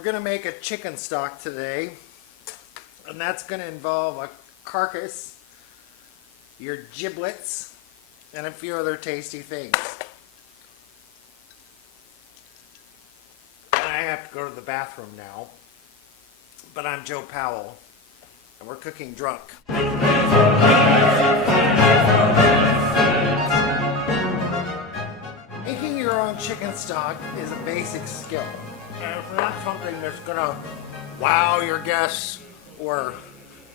We're going to make a chicken stock today, and that's going to involve a carcass, your giblets, and a few other tasty things. I have to go to the bathroom now, but I'm Joe Powell, and we're cooking drunk. Making your own chicken stock is a basic skill. And it's not something that's gonna wow your guests or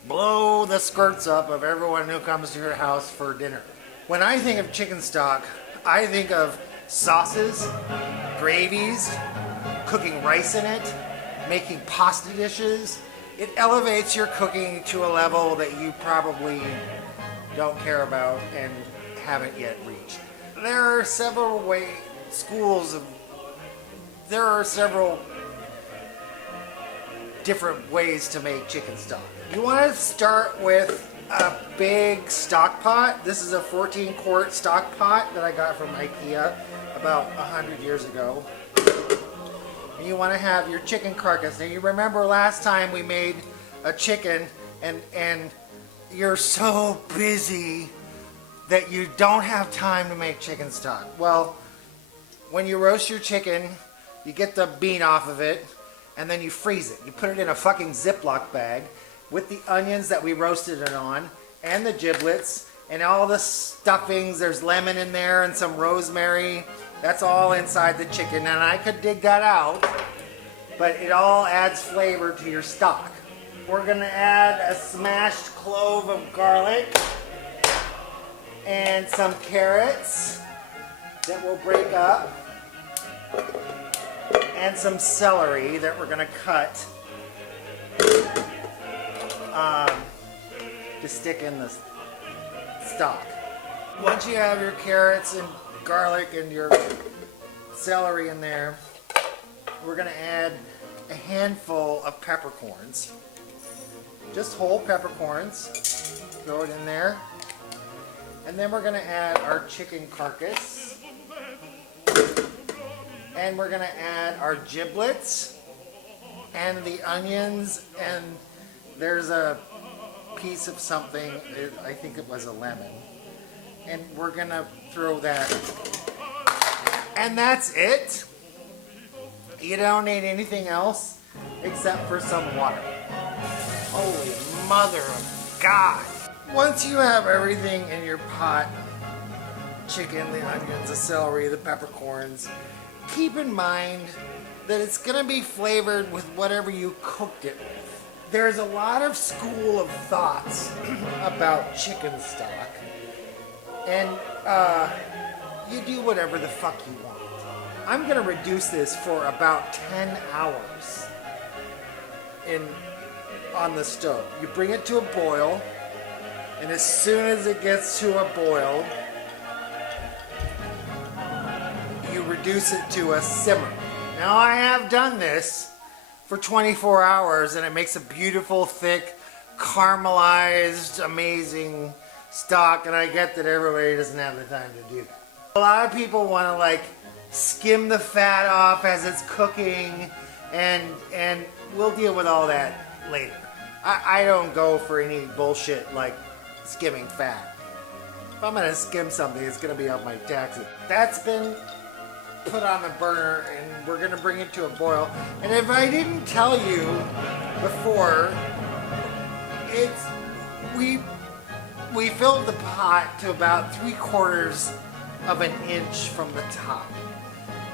blow the skirts up of everyone who comes to your house for dinner. When I think of chicken stock, I think of sauces, gravies, cooking rice in it, making pasta dishes. It elevates your cooking to a level that you probably don't care about and haven't yet reached. There are several different ways to make chicken stock. You want to start with a big stock pot. This is a 14-quart stock pot that I got from IKEA about 100 years ago. And you want to have your chicken carcass. Now you remember last time we made a chicken and you're so busy that you don't have time to make chicken stock. Well, when you roast your chicken, you get the bean off of it and then you freeze it. You put it in a fucking Ziploc bag with the onions that we roasted it on and the giblets and all the stuffings. There's lemon in there and some rosemary. That's all inside the chicken, and I could dig that out, but it all adds flavor to your stock. We're gonna add a smashed clove of garlic and some carrots that we'll break up, and some celery that we're gonna cut to stick in the stock. Once you have your carrots and garlic and your celery in there, we're gonna add a handful of peppercorns. Just whole peppercorns. Throw it in there. And then we're gonna add our chicken carcass. And we're gonna add our giblets and the onions, and there's a piece of something, I think it was a lemon. And we're gonna throw that. And that's it. You don't need anything else except for some water. Holy mother of God. Once you have everything in your pot, chicken, the onions, the celery, the peppercorns, keep in mind that it's gonna be flavored with whatever you cooked it with. There's a lot of school of thoughts about chicken stock. And you do whatever the fuck you want. I'm gonna reduce this for about 10 hours on the stove. You bring it to a boil, and as soon as it gets to a boil, you reduce it to a simmer. Now I have done this for 24 hours, and it makes a beautiful, thick, caramelized, amazing stock, and I get that everybody doesn't have the time to do that. A lot of people want to like skim the fat off as it's cooking, and we'll deal with all that later. I don't go for any bullshit like skimming fat. If I'm gonna skim something, it's gonna be off my taxes. That's been put on the burner, and we're gonna bring it to a boil. And if I didn't tell you before, we filled the pot to about 3/4 of an inch from the top.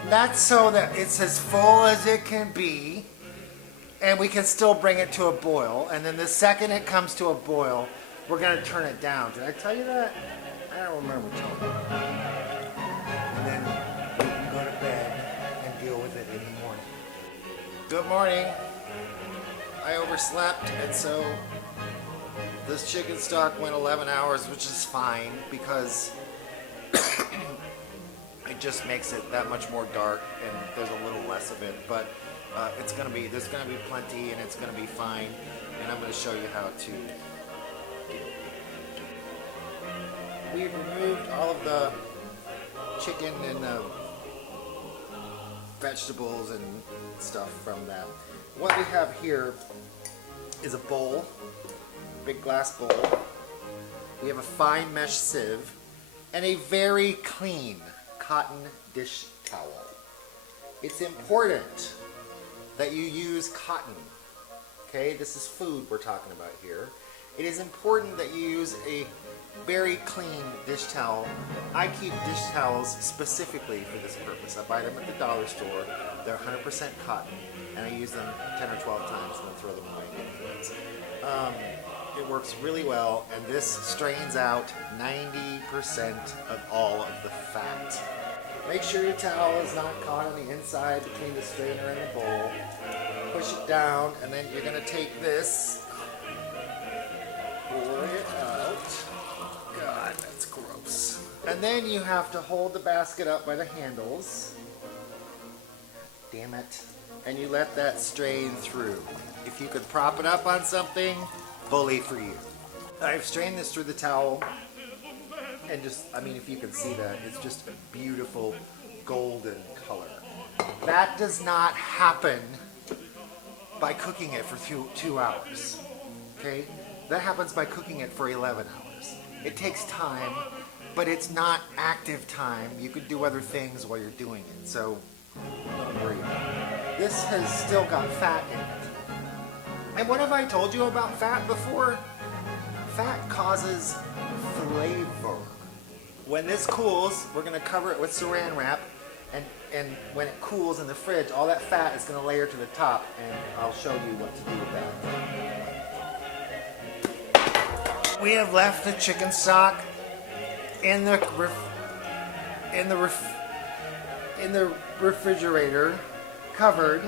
That's so that it's as full as it can be, and we can still bring it to a boil. And then the second it comes to a boil, we're gonna turn it down. Did I tell you that? I don't remember telling you. And then we can go to bed and deal with it in the morning. Good morning. I overslept, and so this chicken stock went 11 hours, which is fine because it just makes it that much more dark, and there's a little less of it. But there's gonna be plenty, and it's gonna be fine. And I'm gonna show you how to. We've removed all of the chicken and the vegetables and stuff from that. what we have here is a bowl, big glass bowl. We have a fine mesh sieve and a very clean cotton dish towel. It's important that you use cotton. Okay, this is food we're talking about here. It is important that you use a very clean dish towel. I keep dish towels specifically for this purpose. I buy them at the dollar store. They're 100% cotton, and I use them 10 or 12 times and then throw them away in fridge. It works really well, and this strains out 90% of all of the fat. Make sure your towel is not caught on the inside between the strainer and the bowl. Push it down, and then you're going to take this, pour it out. God, that's gross. And then you have to hold the basket up by the handles. Damn it. And you let that strain through. If you could prop it up on something, bully for you. I've strained this through the towel, and just, I mean, if you can see that, it's just a beautiful golden color. That does not happen by cooking it for 2 hours, okay? That happens by cooking it for 11 hours. It takes time, but it's not active time. You could do other things while you're doing it, so don't worry about it. This has still got fat in it. And what have I told you about fat before? Fat causes flavor. When this cools, we're going to cover it with saran wrap, and when it cools in the fridge, all that fat is going to layer to the top, and I'll show you what to do with that. We have left the chicken stock in the refrigerator, covered,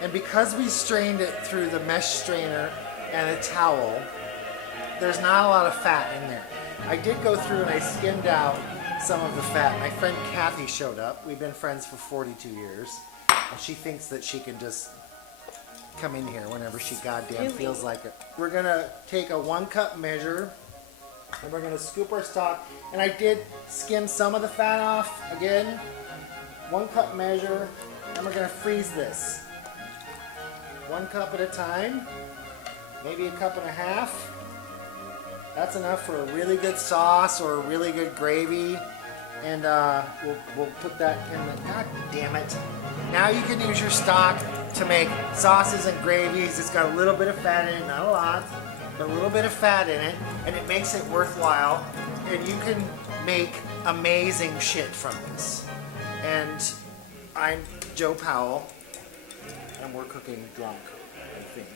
and because we strained it through the mesh strainer and a towel, there's not a lot of fat in there. I did go through and I skimmed out some of the fat. My friend Kathy showed up. We've been friends for 42 years, and she thinks that she can just come in here whenever she goddamn feels like it. We're gonna take a 1 cup measure, and we're gonna scoop our stock. And I did skim some of the fat off again. 1 cup measure, and we're gonna freeze this. 1 cup at a time, maybe a cup and a half. That's enough for a really good sauce or a really good gravy, and we'll put that in the, god damn it. Now you can use your stock to make sauces and gravies. It's got a little bit of fat in it, not a lot, but a little bit of fat in it, and it makes it worthwhile, and you can make amazing shit from this. And I'm Joe Powell, and we're cooking drunk, I think.